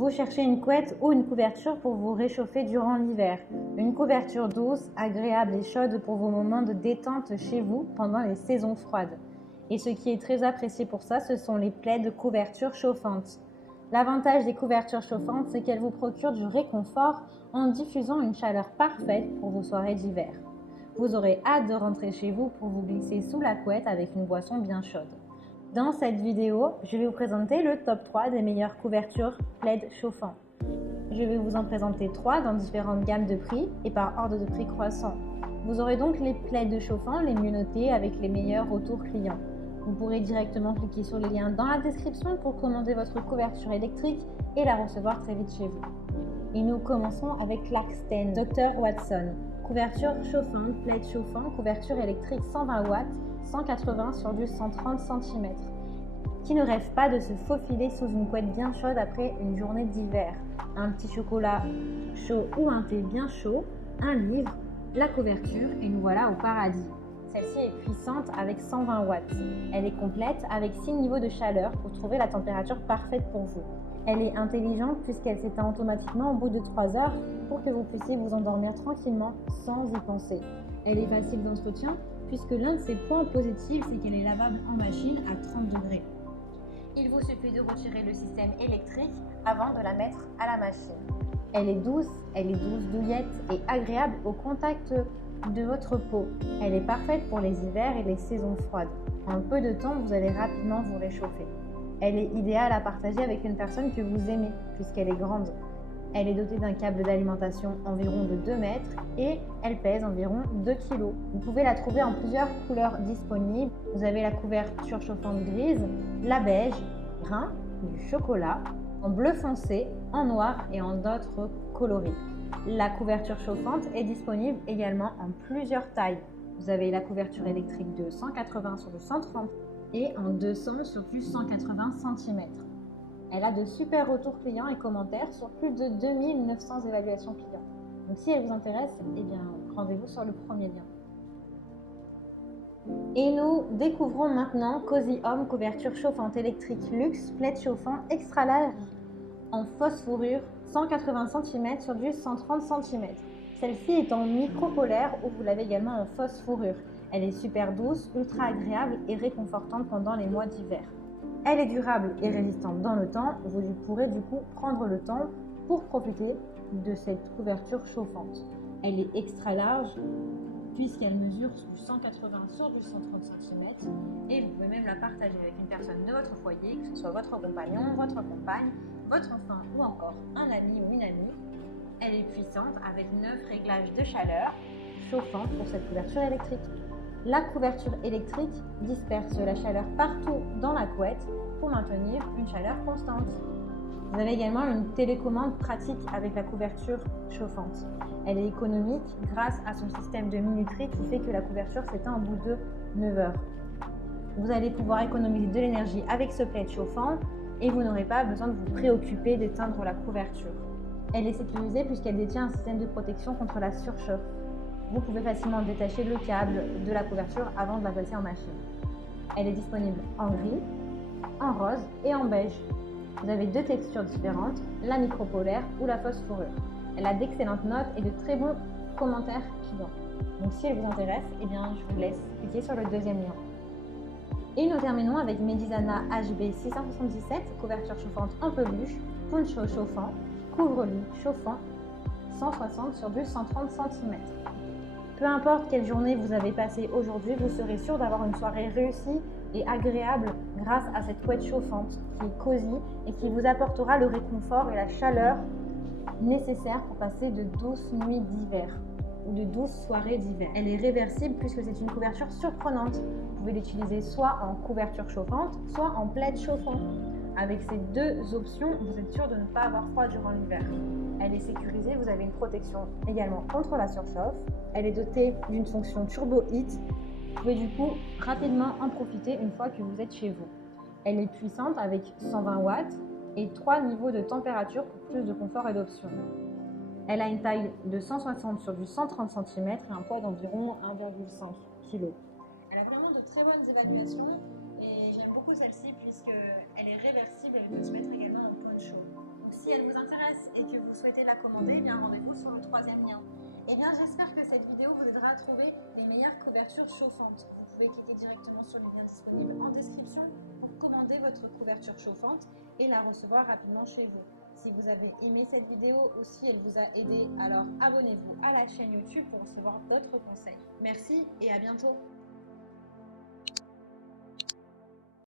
Vous cherchez une couette ou une couverture pour vous réchauffer durant l'hiver. Une couverture douce, agréable et chaude pour vos moments de détente chez vous pendant les saisons froides. Et ce qui est très apprécié pour ça, ce sont les plaids de couverture chauffantes. L'avantage des couvertures chauffantes, c'est qu'elles vous procurent du réconfort en diffusant une chaleur parfaite pour vos soirées d'hiver. Vous aurez hâte de rentrer chez vous pour vous glisser sous la couette avec une boisson bien chaude. Dans cette vidéo, je vais vous présenter le top 3 des meilleures couvertures plaids chauffants. Je vais vous en présenter 3 dans différentes gammes de prix et par ordre de prix croissant. Vous aurez donc les plaids chauffants les mieux notés avec les meilleurs retours clients. Vous pourrez directement cliquer sur le lien dans la description pour commander votre couverture électrique et la recevoir très vite chez vous. Et nous commençons avec l'Axten Dr Watson. Couverture chauffante, plaid chauffant, couverture électrique 120 watts, 180 sur du 130 cm. Qui ne rêve pas de se faufiler sous une couette bien chaude après une journée d'hiver? Un petit chocolat chaud ou un thé bien chaud, un livre, la couverture et nous voilà au paradis. Celle-ci est puissante avec 120 watts. Elle est complète avec 6 niveaux de chaleur pour trouver la température parfaite pour vous. Elle est intelligente puisqu'elle s'éteint automatiquement au bout de 3 heures pour que vous puissiez vous endormir tranquillement sans y penser. Elle est facile d'entretien puisque l'un de ses points positifs, c'est qu'elle est lavable en machine à 30 degrés. Il vous suffit de retirer le système électrique avant de la mettre à la machine. Elle est douce, douillette et agréable au contact de votre peau. Elle est parfaite pour les hivers et les saisons froides. En peu de temps, vous allez rapidement vous réchauffer. Elle est idéale à partager avec une personne que vous aimez puisqu'elle est grande. Elle est dotée d'un câble d'alimentation environ de 2 mètres et elle pèse environ 2 kg. Vous pouvez la trouver en plusieurs couleurs disponibles. Vous avez la couverture chauffante grise, la beige, brun, du chocolat, en bleu foncé, en noir et en d'autres coloris. La couverture chauffante est disponible également en plusieurs tailles. Vous avez la couverture électrique de 180 sur le 130 et en 200 sur plus 180 cm. Elle a de super retours clients et commentaires sur plus de 2900 évaluations clients. Donc si elle vous intéresse, eh bien rendez-vous sur le premier lien. Et nous découvrons maintenant Cozy Home couverture chauffante électrique luxe plaid chauffant extra large en fausse fourrure 180 cm sur du 130 cm. Celle-ci est en micro-polaire ou vous l'avez également en fausse fourrure. Elle est super douce, ultra agréable et réconfortante pendant les mois d'hiver. Elle est durable et résistante dans le temps. Vous pourrez du coup prendre le temps pour profiter de cette couverture chauffante. Elle est extra large puisqu'elle mesure du 180 sur du 130 cm et vous pouvez même la partager avec une personne de votre foyer, que ce soit votre compagnon, votre compagne, votre enfant ou encore un ami ou une amie. Elle est puissante avec 9 réglages de chaleur chauffants pour cette couverture électrique. La couverture électrique disperse la chaleur partout dans la couette pour maintenir une chaleur constante. Vous avez également une télécommande pratique avec la couverture chauffante. Elle est économique grâce à son système de minuterie qui fait que la couverture s'éteint au bout de 9 heures. Vous allez pouvoir économiser de l'énergie avec ce plaid chauffant et vous n'aurez pas besoin de vous préoccuper d'éteindre la couverture. Elle est sécurisée puisqu'elle détient un système de protection contre la surchauffe. Vous pouvez facilement détacher le câble de la couverture avant de la passer en machine. Elle est disponible en gris, en rose et en beige. Vous avez 2 textures différentes, la micro-polaire ou la fausse fourrure. Elle a d'excellentes notes et de très bons commentaires clients. Donc si elle vous intéresse, eh bien, je vous laisse cliquer sur le deuxième lien. Et nous terminons avec Medizana HB 677, couverture chauffante en peluche, poncho chauffant, couvre-lit chauffant, 160 sur du 130 cm. Peu importe quelle journée vous avez passée aujourd'hui, vous serez sûr d'avoir une soirée réussie et agréable grâce à cette couette chauffante qui est cosy et qui vous apportera le réconfort et la chaleur nécessaires pour passer de douces nuits d'hiver ou de douces soirées d'hiver. Elle est réversible puisque c'est une couverture surprenante. Vous pouvez l'utiliser soit en couverture chauffante, soit en plaid chauffant. Avec ces 2 options, vous êtes sûr de ne pas avoir froid durant l'hiver. Elle est sécurisée, vous avez une protection également contre la surchauffe. Elle est dotée d'une fonction Turbo Heat. Vous pouvez du coup rapidement en profiter une fois que vous êtes chez vous. Elle est puissante avec 120 watts et 3 niveaux de température pour plus de confort et d'options. Elle a une taille de 160 sur du 130 cm et un poids d'environ 1,5 kg. Elle a vraiment de très bonnes évaluations et j'aime beaucoup celle-ci puisqu'elle est réversible, elle peut se mettre également en poncho. Donc si Si elle vous intéresse et que vous souhaitez la commander, eh bien rendez-vous sur le troisième lien. Eh bien, j'espère que cette vidéo vous aidera à trouver les meilleures couvertures chauffantes. Vous pouvez cliquer directement sur le lien disponible en description pour commander votre couverture chauffante et la recevoir rapidement chez vous. Si vous avez aimé cette vidéo ou si elle vous a aidé, alors abonnez-vous à la chaîne YouTube pour recevoir d'autres conseils. Merci et à bientôt.